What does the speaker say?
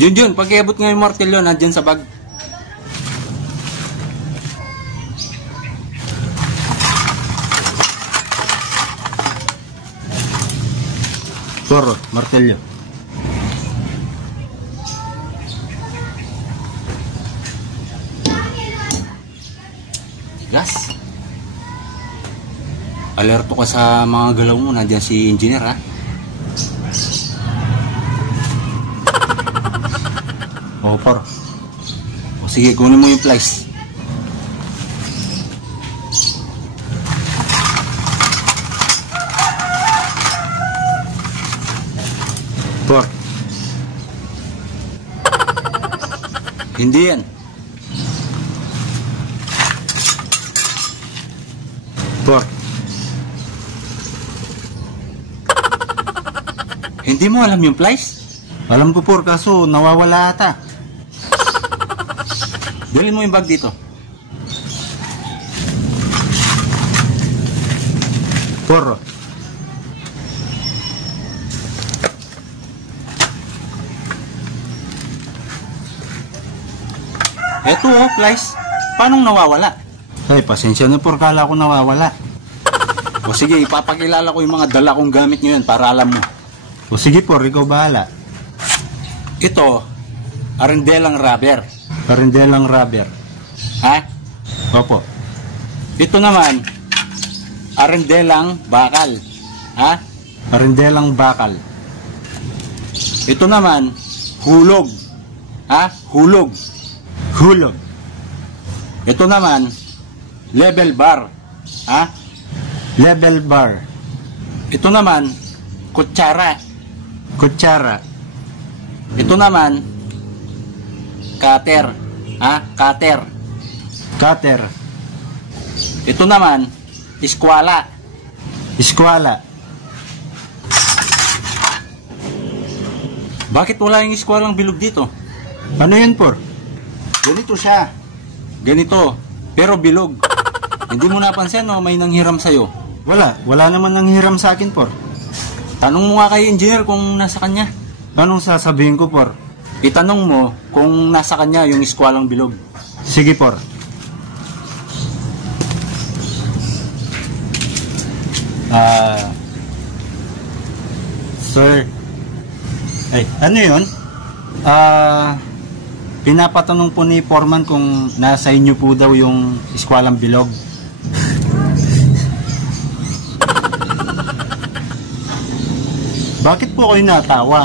Junjun, pag-iabot nga yung martilyo, nandyan sa bag. Por, martilyo. Gas. Alerto ka sa mga galaw mo, nandiyan si engineer ha. O por. O sige, kunin mo yung plies. Por. Hindi yan. Por. Hindi mo alam yung plies? Alam ko por, kaso nawawala ata. Dali mo yung bag dito. Por. Eto oh, plies. Paano nawawala? Ay, pasensya na por, kala ko nawawala. O sige, ipapakilala ko yung mga dala kong gamit ngayon para alam mo. O sige por, ikaw bahala. Ito, arendelang rubber. Arendelang rubber. Ha? Opo. Ito naman, arendelang bakal. Ha? Arendelang bakal. Ito naman, hulog. Ha? Hulog. Hulog. Ito naman, level bar. Ha? Level bar. Ito naman, kutsara. Kutsara. Ito naman, cutter. Ha? Cutter. Cutter. Ito naman, iskwala. Iskwala. Bakit wala yung iskwalang bilog dito? Ano yun por? Ganito siya. Ganito. Pero bilog. Hindi mo napansin no, may nanghiram sa'yo? Wala naman nanghiram sa akin por. Tanong mo nga kay engineer kung nasa kanya. Anong sasabihin ko por? Itanong mo kung nasa kanya yung iskwalang bilog. Sige por. Sir. Ay, ano yun? Pinapatanong po ni Foreman kung nasa inyo po daw yung iskwalang bilog. Bakit po kayo natawa?